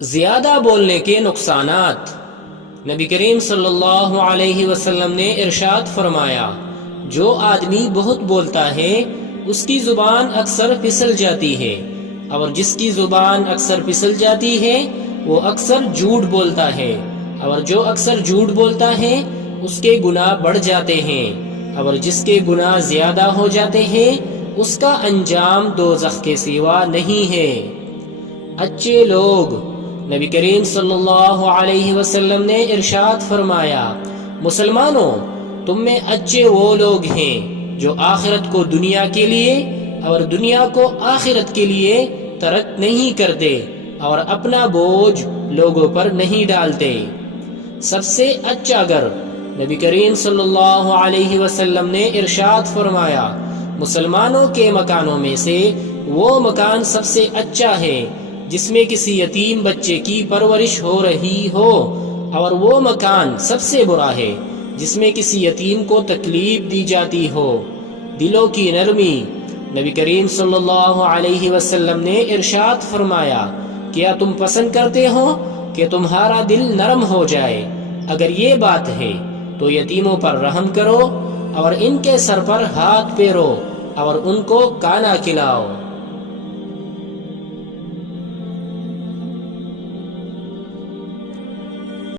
زیادہ بولنے کے نقصانات۔ نبی کریم صلی اللہ علیہ وسلم نے ارشاد فرمایا، جو آدمی بہت بولتا ہے اس کی زبان اکثر پھسل جاتی ہے، اور جس کی زبان اکثر پھسل جاتی ہے وہ اکثر جھوٹ بولتا ہے، اور جو اکثر جھوٹ بولتا ہے اس کے گناہ بڑھ جاتے ہیں، اور جس کے گناہ زیادہ ہو جاتے ہیں اس کا انجام دوزخ کے سوا نہیں ہے۔ اچھے لوگ۔ نبی کریم صلی اللہ علیہ وسلم نے ارشاد فرمایا، مسلمانوں، تم میں اچھے وہ لوگ ہیں جو آخرت کو دنیا کے لیے اور دنیا کو آخرت کے لیے ترک نہیں کرتے اور اپنا بوجھ لوگوں پر نہیں ڈالتے۔ سب سے اچھا گھر۔ نبی کریم صلی اللہ علیہ وسلم نے ارشاد فرمایا، مسلمانوں کے مکانوں میں سے وہ مکان سب سے اچھا ہے جس میں کسی یتیم بچے کی پرورش ہو رہی ہو، اور وہ مکان سب سے برا ہے جس میں کسی یتیم کو تکلیف دی جاتی ہو۔ دلوں کی نرمی۔ نبی کریم صلی اللہ علیہ وسلم نے ارشاد فرمایا، کیا تم پسند کرتے ہو کہ تمہارا دل نرم ہو جائے؟ اگر یہ بات ہے تو یتیموں پر رحم کرو اور ان کے سر پر ہاتھ پھیرو اور ان کو کھانا کھلاؤ۔